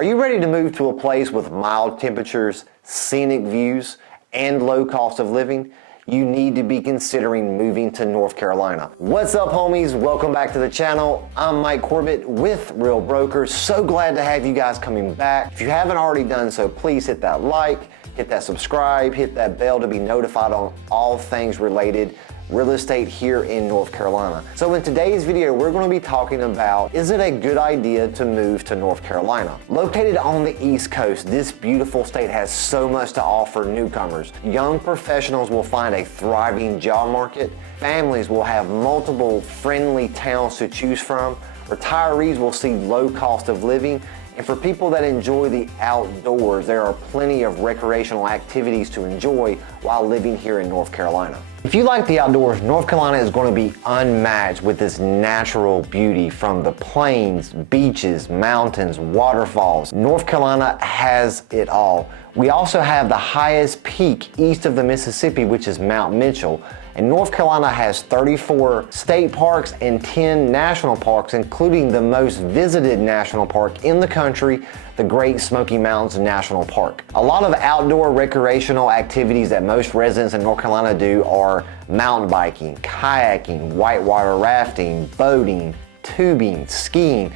Are you ready to move to a place with mild temperatures, scenic views, and low cost of living? You need to be considering moving to North Carolina. What's up, homies? Welcome back to the channel. I'm Mike Corbett with Real Brokers. So glad to have you guys coming back. If you haven't already done so, please hit that like, hit that subscribe, hit that bell to be notified on all things related real estate here in North Carolina. So in today's video, we're going to be talking about, is it a good idea to move to North Carolina? Located on the East Coast, this beautiful state has so much to offer newcomers. Young professionals will find a thriving job market. Families will have multiple friendly towns to choose from. Retirees will see low cost of living. And for people that enjoy the outdoors, there are plenty of recreational activities to enjoy while living here in North Carolina. If you like the outdoors, North Carolina is going to be unmatched with its natural beauty from the plains, beaches, mountains, waterfalls. North Carolina has it all. We also have the highest peak east of the Mississippi, which is Mount Mitchell. And North Carolina has 34 state parks and 10 national parks, including the most visited national park in the country, the Great Smoky Mountains National Park. A lot of outdoor recreational activities that most residents in North Carolina do are mountain biking, kayaking, whitewater rafting, boating, tubing, skiing.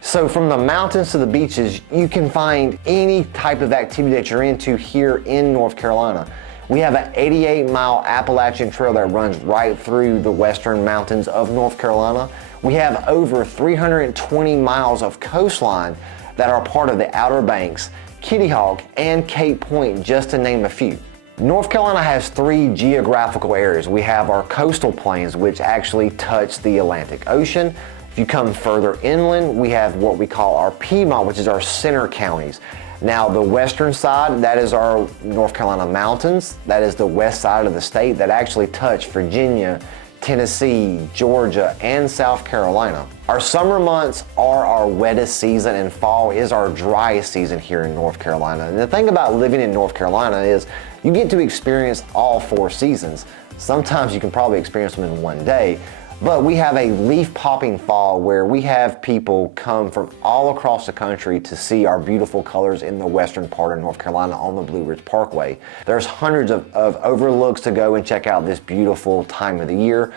So from the mountains to the beaches, you can find any type of activity that you're into here in North Carolina. We have an 88-mile Appalachian Trail that runs right through the western mountains of North Carolina. We have over 320 miles of coastline that are part of the Outer Banks, Kitty Hawk, and Cape Point, just to name a few. North Carolina has three geographical areas. We have our coastal plains, which actually touch the Atlantic Ocean. If you come further inland, we have what we call our Piedmont, which is our center counties. Now, the western side, that is our North Carolina mountains. That is the west side of the state that actually touch Virginia, Tennessee, Georgia, and South Carolina. Our summer months are our wettest season, and fall is our driest season here in North Carolina. And the thing about living in North Carolina is you get to experience all four seasons. Sometimes you can probably experience them in one day. But we have a leaf-popping fall where we have people come from all across the country to see our beautiful colors in the western part of North Carolina on the Blue Ridge Parkway. There's hundreds of overlooks to go and check out this beautiful time of the year.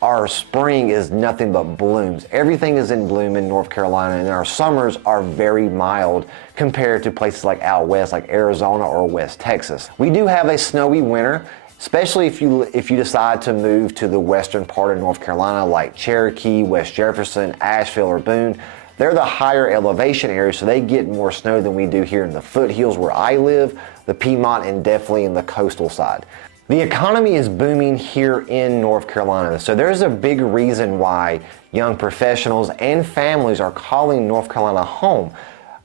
Our spring is nothing but blooms. Everything is in bloom in North Carolina, and our summers are very mild compared to places like out west, like Arizona or West Texas. We do have a snowy winter, especially if you decide to move to the western part of North Carolina, like Cherokee, West Jefferson, Asheville, or Boone. They're the higher elevation areas, so they get more snow than we do here in the foothills where I live, the Piedmont, and definitely in the coastal side. The economy is booming here in North Carolina, so there's a big reason why young professionals and families are calling North Carolina home.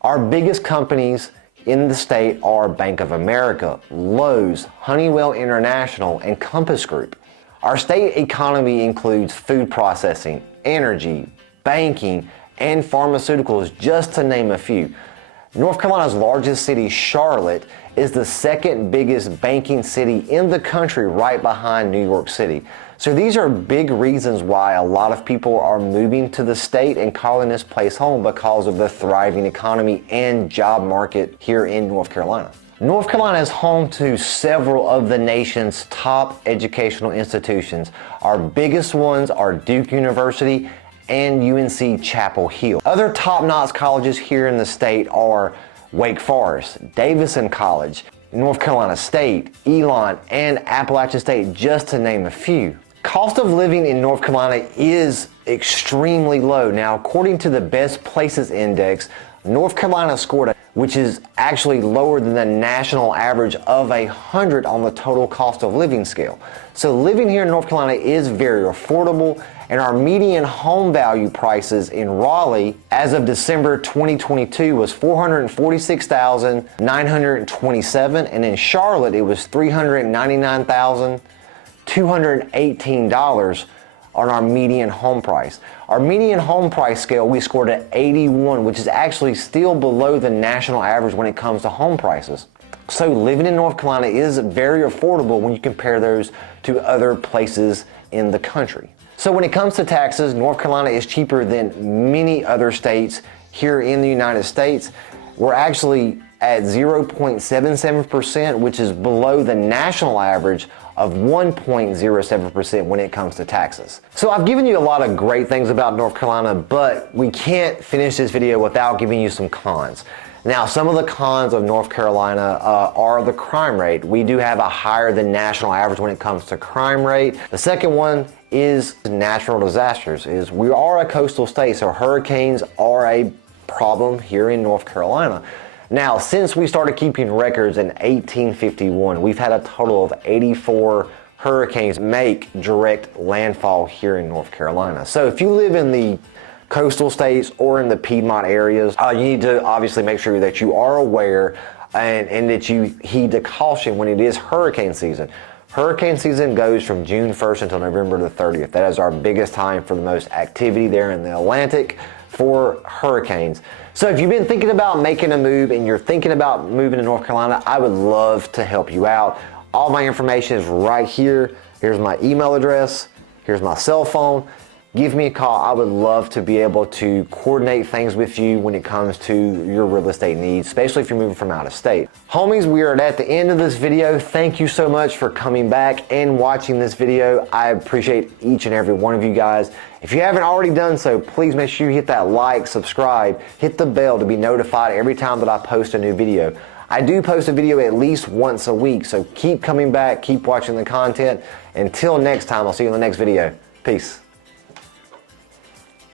Our biggest companies in the state are Bank of America, Lowe's, Honeywell International, and Compass Group. Our state economy includes food processing, energy, banking, and pharmaceuticals, just to name a few. North Carolina's largest city, Charlotte, is the second biggest banking city in the country, right behind New York City. So these are big reasons why a lot of people are moving to the state and calling this place home, because of the thriving economy and job market here in North Carolina. North Carolina is home to several of the nation's top educational institutions. Our biggest ones are Duke University and UNC Chapel Hill. Other top-notch colleges here in the state are Wake Forest, Davidson College, North Carolina State, Elon, and Appalachian State, just to name a few. Cost of living in North Carolina is extremely low. Now, according to the Best Places Index, North Carolina scored which is actually lower than the national average of 100 on the total cost of living scale. So living here in North Carolina is very affordable, and our median home value prices in Raleigh as of December 2022 was $446,927, and in Charlotte it was $399,218 on our median home price. Our median home price scale, we scored at 81, which is actually still below the national average when it comes to home prices. So living in North Carolina is very affordable when you compare those to other places in the country. So when it comes to taxes, North Carolina is cheaper than many other states here in the United States. we're actually at 0.77%, which is below the national average of 1.07% when it comes to taxes. So I've given you a lot of great things about North Carolina, but we can't finish this video without giving you some cons. Now, some of the cons of North Carolina are the crime rate. We do have a higher than national average when it comes to crime rate. The second one is natural disasters. We are a coastal state, so hurricanes are a problem here in North Carolina. Now, since we started keeping records in 1851, we've had a total of 84 hurricanes make direct landfall here in North Carolina. So if you live in the coastal states or in the Piedmont areas, you need to obviously make sure that you are aware and that you heed the caution when it is hurricane season. Hurricane season goes from June 1st until November the 30th. That is our biggest time for the most activity there in the Atlantic for hurricanes. So if you've been thinking about making a move and you're thinking about moving to North Carolina, I would love to help you out. All my information is right here. Here's my email address. Here's my cell phone. Give me a call. I would love to be able to coordinate things with you when it comes to your real estate needs, especially if you're moving from out of state. Homies, we are at the end of this video. Thank you so much for coming back and watching this video. I appreciate each and every one of you guys. If you haven't already done so, please make sure you hit that like, subscribe, hit the bell to be notified every time that I post a new video. I do post a video at least once a week, so keep coming back, keep watching the content. Until next time, I'll see you in the next video. Peace.